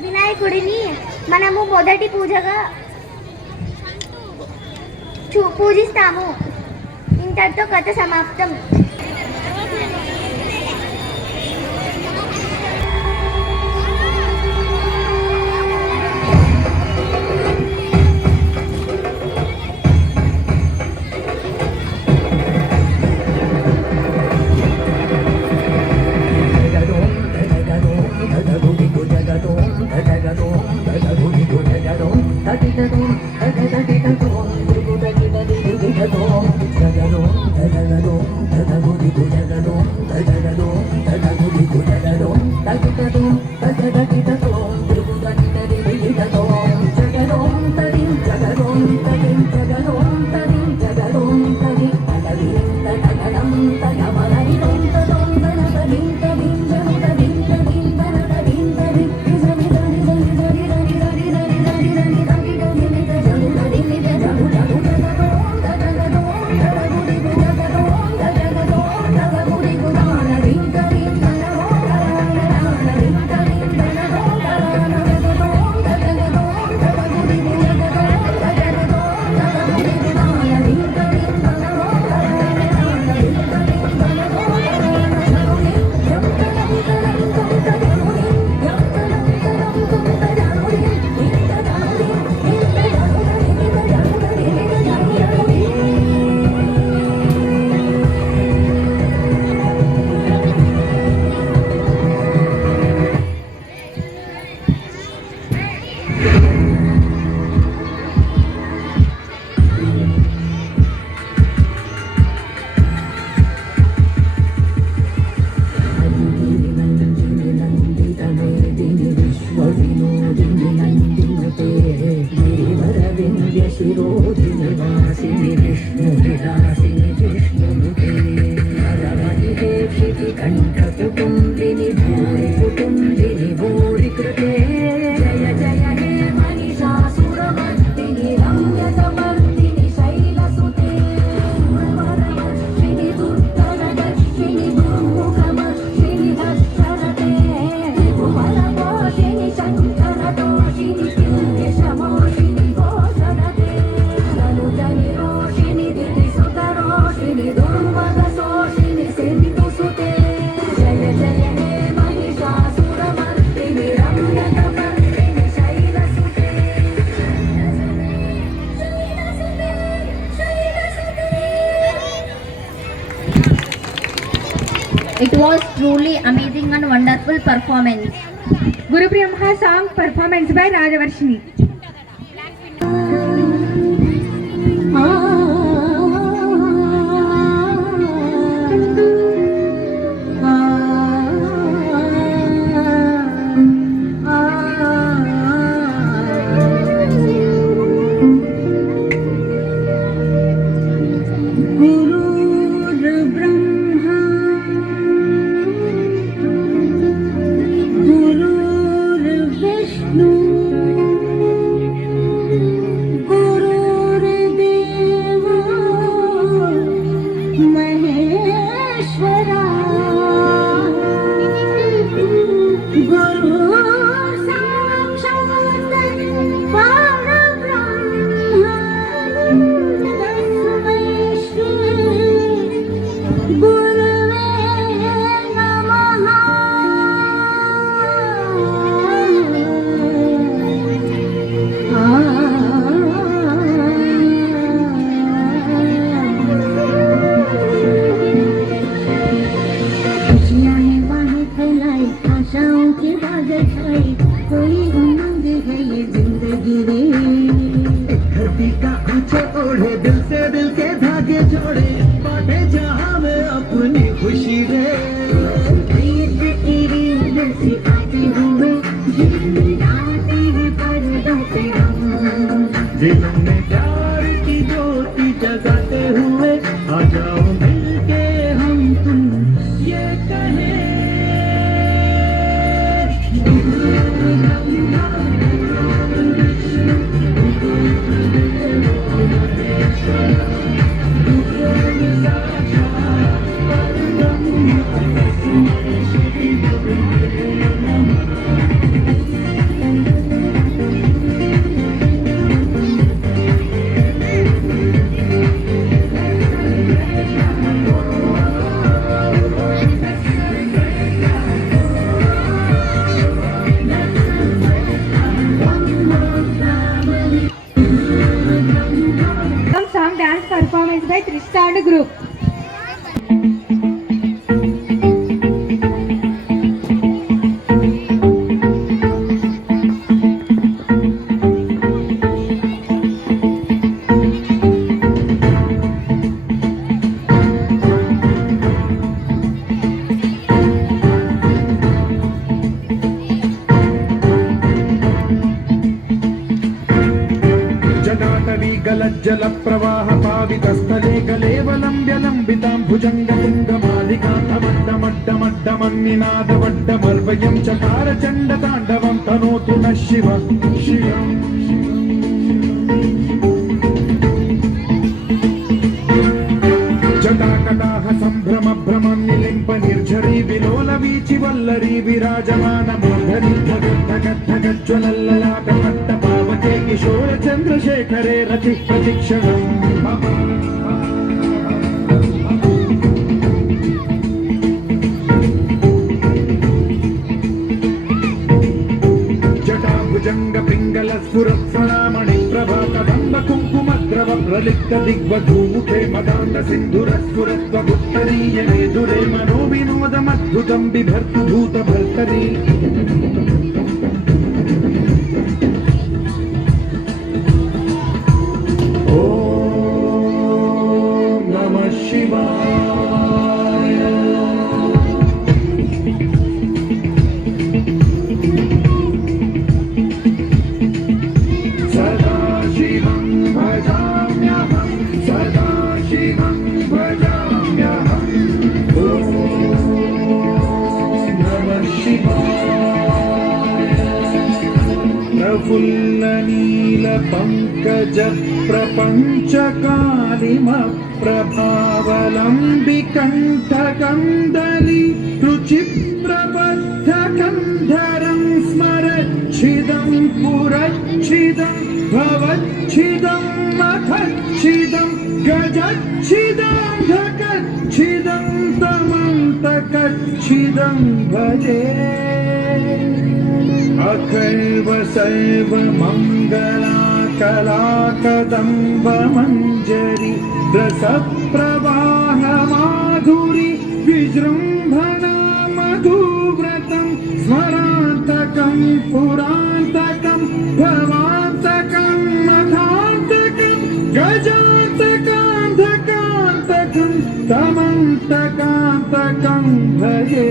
వినాయకుడిని మనము మొదటి పూజగా పూజిస్తాము. ఇంతటితో కథ సమాప్తం. Da da da was truly amazing and wonderful performance. Guru Brahma song performance by Rajavarshini. दिलों में प्यार की ज्योति जगाते हुए आ जाओ मिलके हम तुम ये कहें। Song dance performance by Trista and group. जल प्रवाह पावितस्थले कलेवलम्ब्य लम्बितां भुजङ्गतुङ्गमालिकान्तमड्डमड्डमड्डमन्निनादवड्डमर्वयं चकार चण्डताण्डवं तनोतु नः शिव शिवम्। जटाकटाह सम्भ्रम भ्रमं निलिम्प निर्झरी विलोल वीचि वल्लरी विराजमान मूर्धनि धगद्धगद्धगज्ज्वलल्ललाट पट्ट पावके किशोर चन्द्रशेखरे रति प्रतीक्षणम् जटाभुजङ्ग पिङ्गल स्फुरत्फणामणि प्रभा कदम्ब कुङ्कुमद्रव प्रलिप्त दिग्वधूमुखे मदान्ध सिन्धुरस्फुरत्वगुत्तरीय मेधुरे मनो विनोदमद्भुतं बिभर्तु भूतभर्तरी। प्रफुल्लनील पंकज प्रपंच कालिम प्रभावलंबिकंठ कंदली रुचि प्रबद्ध कंधरं स्मरच्छिदं पुरच्छिदं भवच्छिदं मखच्छिदं गजच्छिदं धकच्छिदं तमन्तकच्छिदं भजे। अखैव सर्व मंगला कला कदम्ब मंजरी रस प्रवाह माधुरी विजृम्भणा मधुव्रतं स्वरान्तकं पुरान्तकं भवान्तकं मधान्तकं गजान्तकान्धकान्तकं तमन्तकान्तकं भजे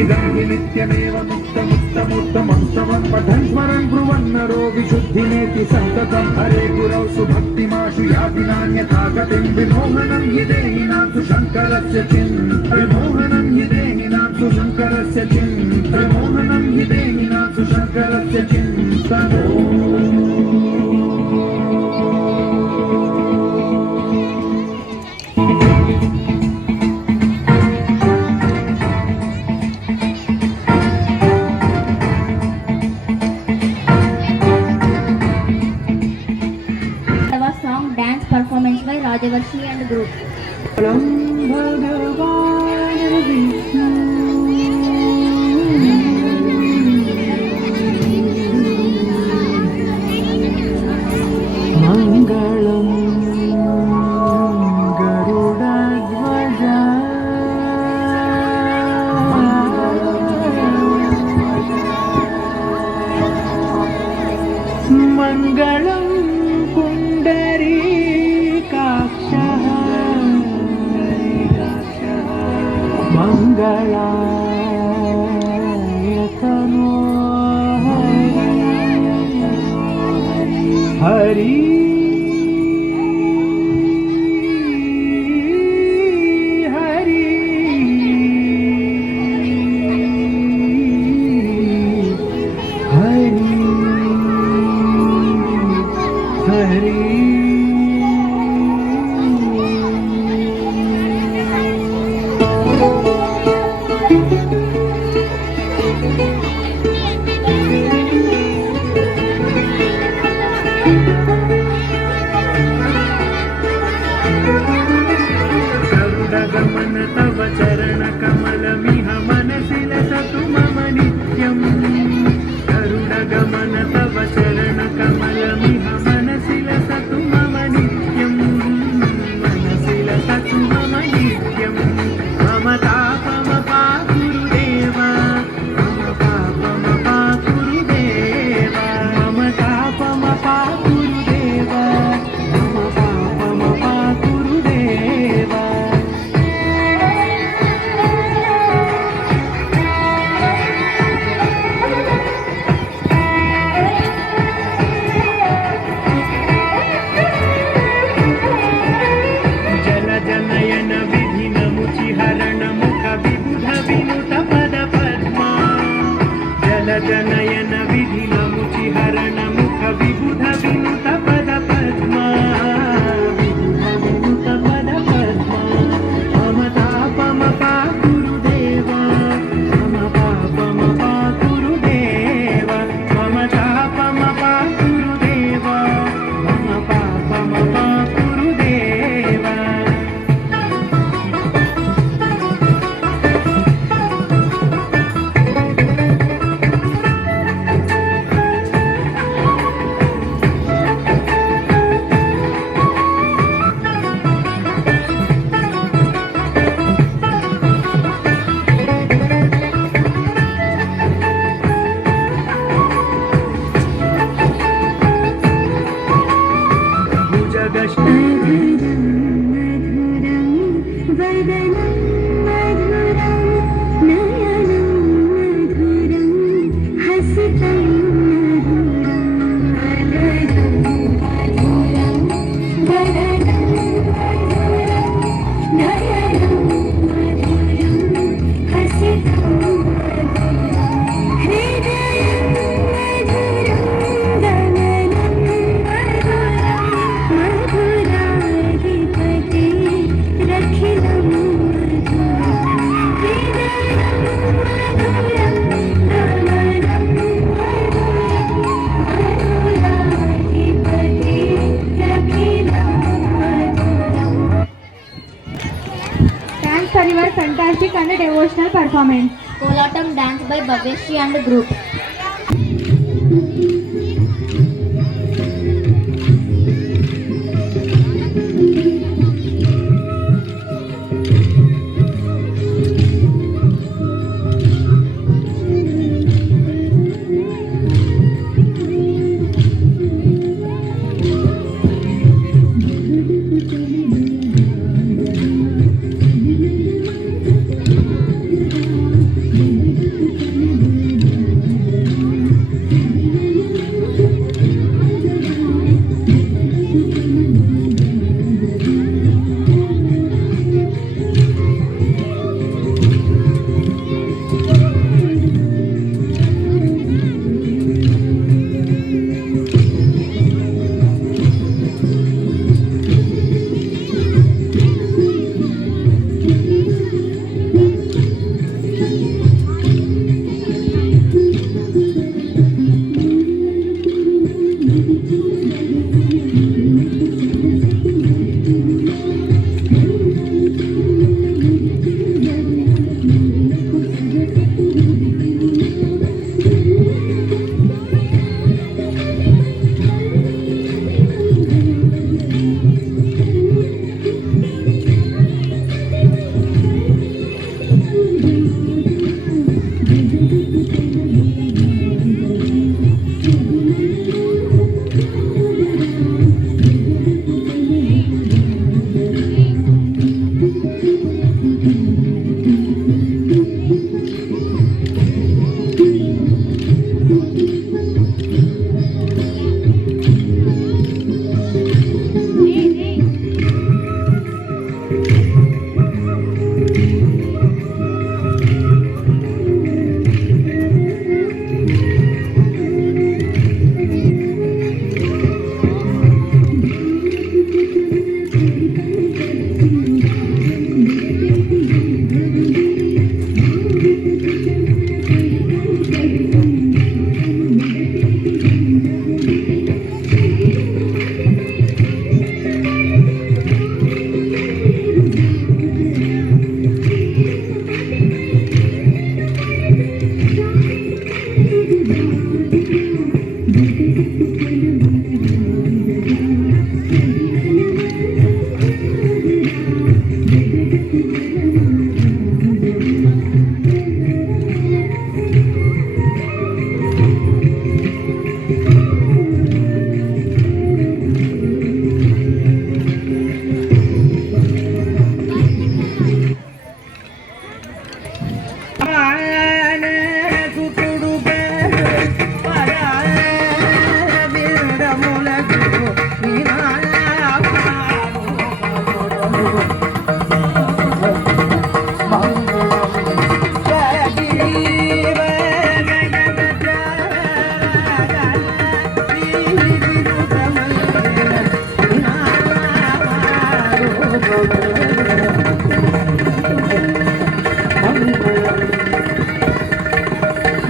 इदं हि नित्यमेव मुक्तमुत्तमोत्तमं पठन् स्मरन् ब्रुवन्नरो विशुद्धिमेति सन्ततं हरे गुरौ सुभक्तिमाशु याति नान्यथा गतिं विमोहनं हि देहिनां सुशङ्करस्य विमोहनं हि देहिनां सुशङ्करस्य विमोहनं हि देहिनां सुशङ्करस्य चिन्तनम् Song dance performance by Rajavarshi and group. मंगलम गरुड़ध्वज मंगलम पुंडरीकाक्षः मंगलाय तनो हरि हरि हरि हरि गरुडगमन तव चरण कमलमिह मनसि लसतु मम नित्यम् गरुडगमन तव चरण कमलमिह मनसि लसतु मम नित्यम् मनसि लसतु मम नित्यम् मम तापमपाकुरुदेव मम पापमपाकुरुदेव मम तापमपाकुरुदेव मम पापमपाकुरुदेव जलजनयन विधिनमुचिहरण मुख विबुध विनुत पद पद्मा जलजनयन विधिनमुचिहरण मुख विबुध विनुत पद पद्मा विबुध विनुत पद पद्मा मम तापमपाकुरुदेव मम पापमपाकुरुदेव मम तापमपाकुरुदेव मम पापमपाकुरुदेव for your fantastic and devotional performance. Kolatam dance by Bhaveshri and group.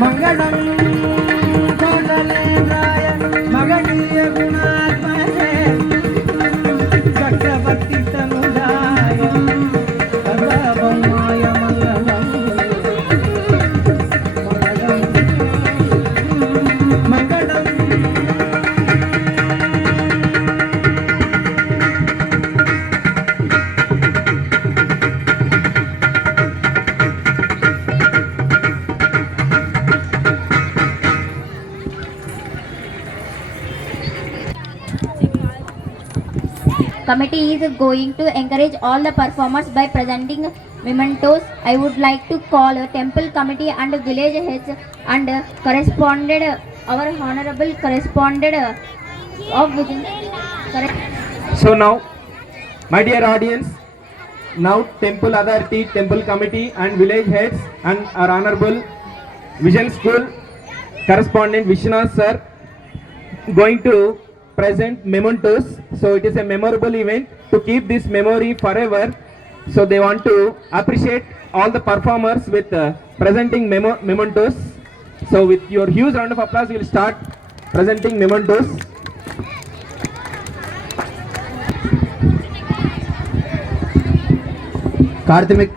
మంగళం కోదలేంద్రాయ మగనీయ గుణాత్మనే చక్రవర్తి తనుజాయ సర్వభౌమాయ మంగళం మంగళం Committee is going to encourage all the performers by presenting mementos. I would like to call temple committee and village heads and corresponded our honorable correspondent of Vision. So now, my dear audience, now temple authority, temple committee and village heads and our honorable Vision School correspondent Vishwanath sir going to present mementos. So it is a memorable event to keep this memory forever. So they want to appreciate all the performers with presenting mementos. So with your huge round of applause, we will start presenting mementos.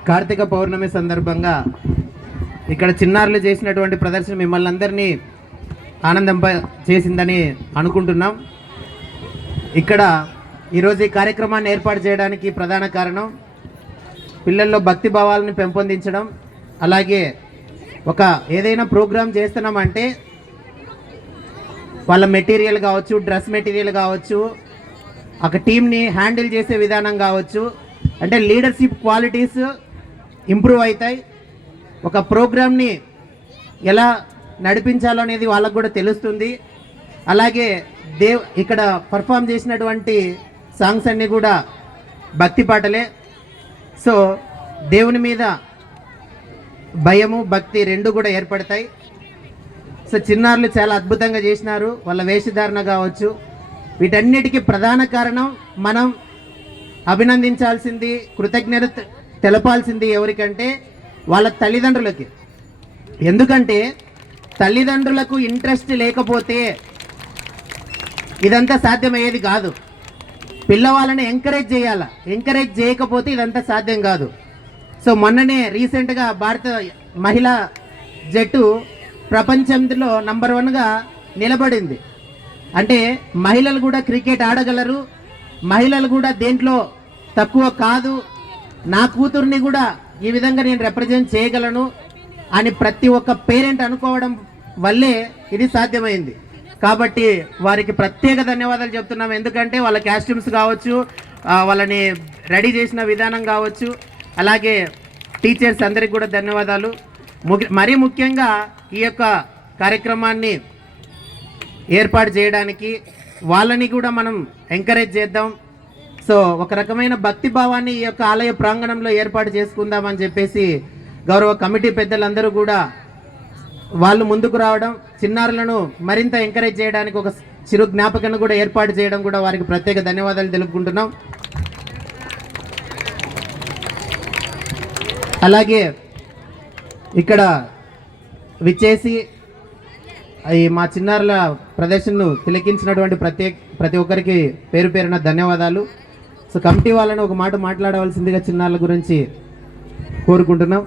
Karthika పౌర్ణమి సందర్భంగా ఇక్కడ చిన్నారులు చేసినటువంటి ప్రదర్శన మిమ్మల్ని అందరినీ ఆనందింప చేసిందని అనుకుంటున్నాం. ఇక్కడ ఈరోజు ఈ కార్యక్రమాన్ని ఏర్పాటు చేయడానికి ప్రధాన కారణం పిల్లల్లో భక్తి భావాలను పెంపొందించడం, అలాగే ఒక ఏదైనా ప్రోగ్రాం చేస్తున్నామంటే వాళ్ళ మెటీరియల్ కావచ్చు, డ్రెస్ మెటీరియల్ కావచ్చు, ఒక టీంని హ్యాండిల్ చేసే విధానం కావచ్చు, అంటే లీడర్షిప్ క్వాలిటీస్ ఇంప్రూవ్ అవుతాయి. ఒక ప్రోగ్రామ్ని ఎలా నడిపించాలో అనేది వాళ్ళకు కూడా తెలుస్తుంది. అలాగే ఇక్కడ పర్ఫామ్ చేసినటువంటి సాంగ్స్ అన్నీ కూడా భక్తి పాటలే. సో దేవుని మీద భయము భక్తి రెండు కూడా ఏర్పడతాయి. సో చిన్నారులు చాలా అద్భుతంగా చేసినారు. వాళ్ళ వేషధారణ కావచ్చు, వీటన్నిటికీ ప్రధాన కారణం మనం అభినందించాల్సింది, కృతజ్ఞత తెలపాల్సింది ఎవరికంటే వాళ్ళ తల్లిదండ్రులకి. ఎందుకంటే తల్లిదండ్రులకు ఇంట్రెస్ట్ లేకపోతే ఇదంతా సాధ్యమయ్యేది కాదు. పిల్లవాళ్ళని ఎంకరేజ్ చేయాలి, ఎంకరేజ్ చేయకపోతే ఇదంతా సాధ్యం కాదు. సో మొన్ననే రీసెంట్గా భారత మహిళా జట్టు ప్రపంచంలో నంబర్ 1గా నిలబడింది. అంటే మహిళలు కూడా క్రికెట్ ఆడగలరు, మహిళలు కూడా దేంట్లో తక్కువ కాదు, నా కూతుర్ని కూడా ఈ విధంగా నేను రిప్రజెంట్ చేయగలను అని ప్రతి ఒక్క పేరెంట్ అనుకోవడం వల్లే ఇది సాధ్యమైంది. కాబట్టి వారికి ప్రత్యేక ధన్యవాదాలు చెప్తున్నాం. ఎందుకంటే వాళ్ళ కాస్ట్యూమ్స్ కావచ్చు, వాళ్ళని రెడీ చేసిన విధానం కావచ్చు, అలాగే టీచర్స్ అందరికి కూడా ధన్యవాదాలు. మరీ ముఖ్యంగా ఈ యొక్క కార్యక్రమాన్ని ఏర్పాటు చేయడానికి వాళ్ళని కూడా మనం ఎంకరేజ్ చేద్దాం. సో ఒక రకమైన భక్తి భావాన్ని ఈ యొక్క ఆలయ ప్రాంగణంలో ఏర్పాటు చేసుకుందామని చెప్పేసి గౌరవ కమిటీ పెద్దలందరూ కూడా వాళ్ళు ముందుకు రావడం, చిన్నారులను మరింత ఎంకరేజ్ చేయడానికి ఒక చిరు జ్ఞాపకాన్ని కూడా ఏర్పాటు చేయడం కూడా వారికి ప్రత్యేక ధన్యవాదాలు తెలుపుకుంటున్నాం. అలాగే ఇక్కడ విచ్చేసి మా చిన్నారుల ప్రదర్శనను తిలకించినటువంటి ప్రతి ఒక్కరికి పేరు పేరున ధన్యవాదాలు. సో కమిటీ వాళ్ళని ఒక మాట మాట్లాడవలసిందిగా చిన్నారుల గురించి కోరుకుంటున్నాం.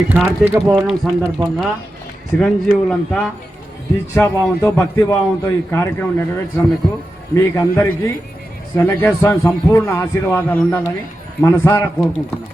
ఈ కార్తీక పౌర్ణమి సందర్భంగా చిరంజీవులంతా దీక్షాభావంతో భక్తిభావంతో ఈ కార్యక్రమం నెరవేర్చినందుకు మీకు అందరికీ చెన్నకేశ్వర స్వామి సంపూర్ణ ఆశీర్వాదాలు ఉండాలని మనసారా కోరుకుంటున్నాం.